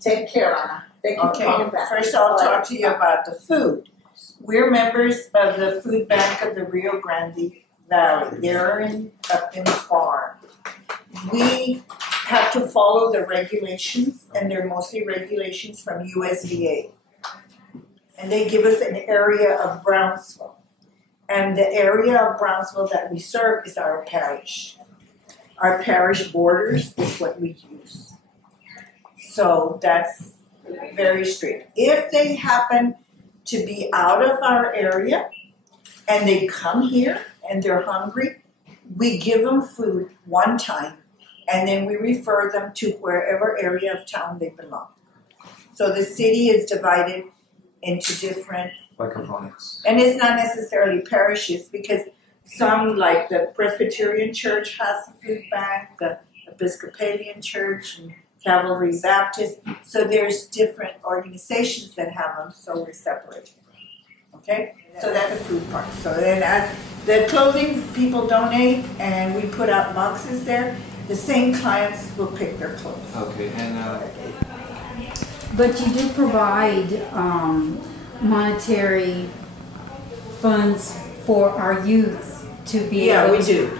Take care, Anna. Thank you for coming back. First I'll talk to you about the food. We're members of the Food Bank of the Rio Grande Valley. They're up in the farm. We have to follow the regulations, and they're mostly regulations from USDA. And they give us an area of Brownsville. And the area of Brownsville that we serve is our parish. Our parish borders is what we use. So that's very strict. If they happen to be out of our area and they come here and they're hungry, we give them food one time and then we refer them to wherever area of town they belong. So the city is divided into different, and it's not necessarily parishes, because some, like the Presbyterian Church has a food bank, the Episcopalian Church, and Calvary Baptist. So there's different organizations that have them, so we're separated. Okay? So that's the food part. So then as the clothing, people donate and we put out boxes there, the same clients will pick their clothes. Okay, and but you do provide monetary funds for our youth to be able we do.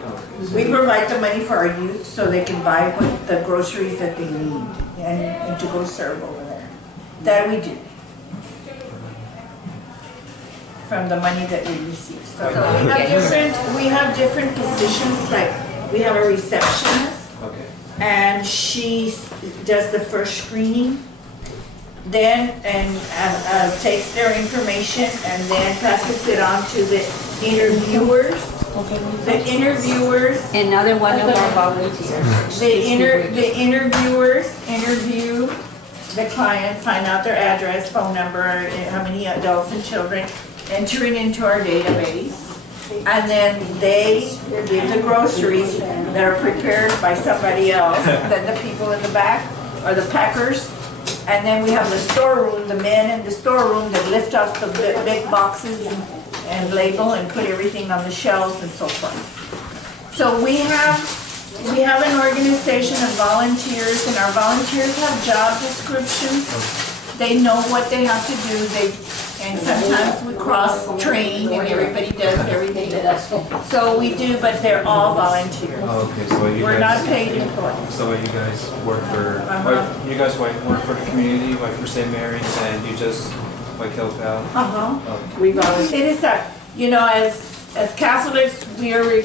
We provide the money for our youth so they can buy the groceries that they need and to go serve over there. That we do. From the money that we receive. So we have different positions, like we have a receptionist, and she does the first screening, then takes their information and then passes it on to the interviewers. The interviewers. Another one of our volunteers. The interviewers interview the client, find out their address, phone number, how many adults and children, enter it into our database, and then they give the groceries that are prepared by somebody else, then the people in the back are the packers. And then we have the storeroom, the men in the storeroom that lift up the big boxes and label and put everything on the shelves and so forth. So we have an organization of volunteers, and our volunteers have job descriptions. They know what they have to do. And sometimes we cross-train and everybody does everything. So we do, but they're all volunteers. Oh, okay, so we're not paid employees. So you guys work for, you guys work for the community, like for St. Mary's, and you just like help out? Okay. We volunteer. It is that, you know, as Catholics, you're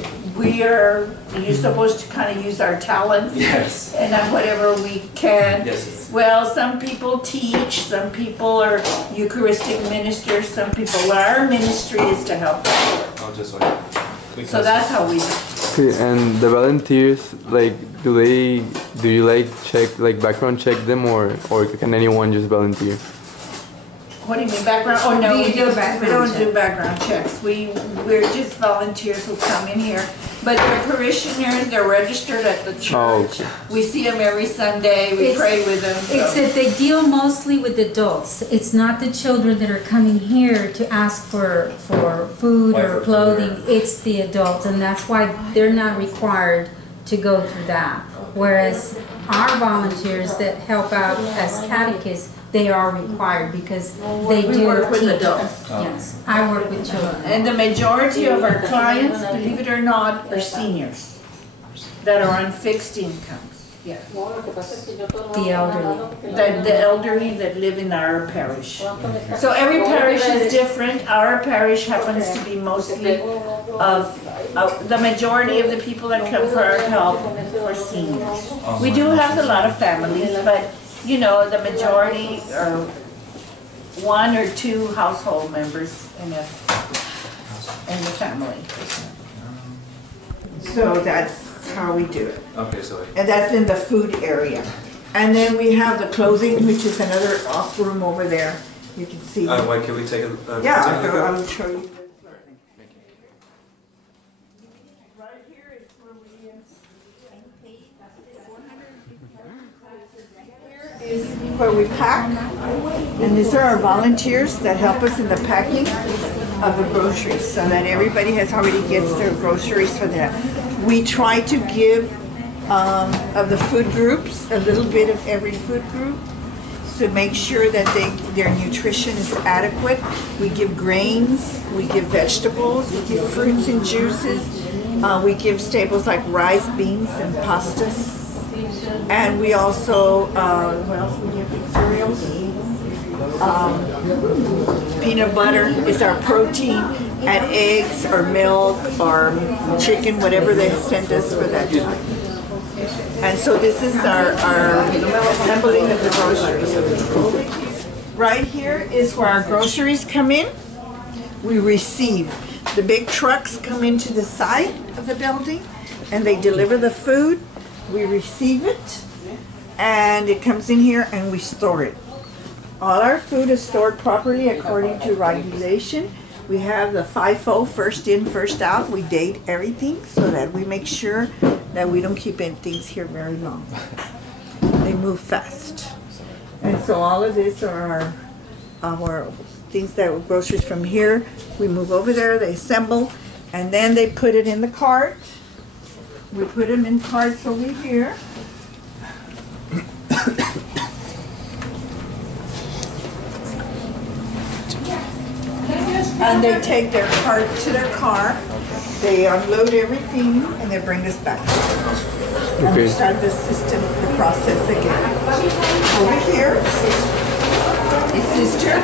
supposed to kind of use our talents. Yes. And whatever we can. Yes. Well, some people teach, some people are Eucharistic ministers, some people. Well, our ministry is to help them. Oh, just like. So that's how we do. Okay, and the volunteers, like, do you like check, like, background check them, or can anyone just volunteer? What do you mean, background? Oh, no, we don't do background checks. We're just volunteers who come in here. But they're parishioners, they're registered at the church. Oh, okay. We see them every Sunday, we pray with them. So. Except they deal mostly with adults. It's not the children that are coming here to ask for food or clothing. It's the adults, and that's why they're not required to go through that. Whereas our volunteers that help out as catechists, they are required because they do work with teach. adults. Yes, I work with children. And the majority of our clients, believe it or not, are seniors that are on fixed incomes. Yeah. The elderly. The elderly that live in our parish. So every parish is different. Our parish happens to be mostly the majority of the people that come for our help are seniors. We do have a lot of families, but you know, the majority are 1 or 2 household members in the family. So that's how we do it. Okay, so. And that's in the food area. And then we have the clothing, which is another off room over there. You can see. Why can we take a yeah, I'll show you. Right here is where we is where we pack, and these are our volunteers that help us in the packing of the groceries, so that everybody already gets their groceries for that. We try to give of the food groups a little bit of every food group, to make sure that their nutrition is adequate. We give grains, we give vegetables, we give fruits and juices. We give staples like rice, beans, and pastas. And we also, what else we give? Cereals. Peanut butter is our protein, and eggs or milk or chicken, whatever they send us for that time. And so this is our assembling of the groceries. Right here is where our groceries come in. We receive. The big trucks come into the side of the building and they deliver the food. We receive it and it comes in here and we store it. All our food is stored properly according to regulation. We have the FIFO, first in, first out. We date everything so that we make sure that we don't keep things here very long. They move fast. And so all of this are our things that were groceries from here. We move over there, they assemble, and then they put it in the cart. We put them in carts over here. And they take their cart to their car, they unload everything, and they bring us back. And we start the system, the process again. Over here is Sister.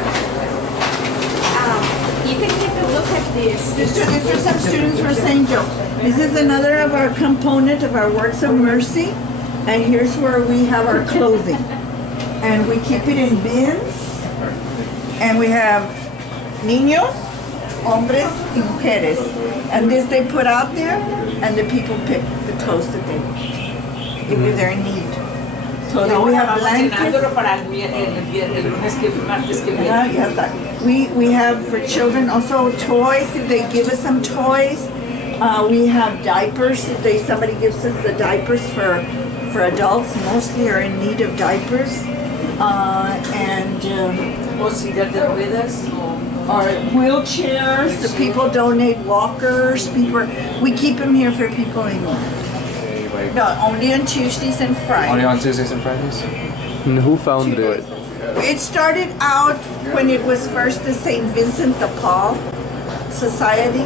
You can take a look at this. These are some students for St. Joe. This is another of our component of our works of mercy. And here's where we have our clothing. And we keep it in bins. And we have niños, hombres, y mujeres. And this they put out there, and the people pick the clothes that they want. If they're in need. So then we have blankets. We have for children also toys, if they give us some toys. We have diapers, if somebody gives us the diapers for adults, mostly are in need of diapers. Or wheelchairs, the people donate walkers, we keep them here for people in need. No, only on Tuesdays and Fridays. Only on Tuesdays and Fridays? And who founded it? It started out when it was first the St. Vincent de Paul Society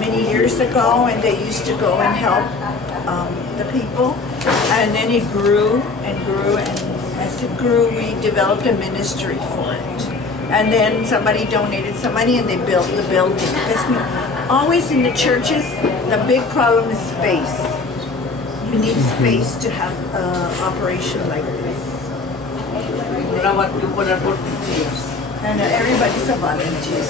many years ago, and they used to go and help the people. And then it grew and grew, and as it grew, we developed a ministry for it. And then somebody donated some money and they built the building. Because always in the churches, the big problem is space. We need space to have an operation like this. And everybody's a volunteer.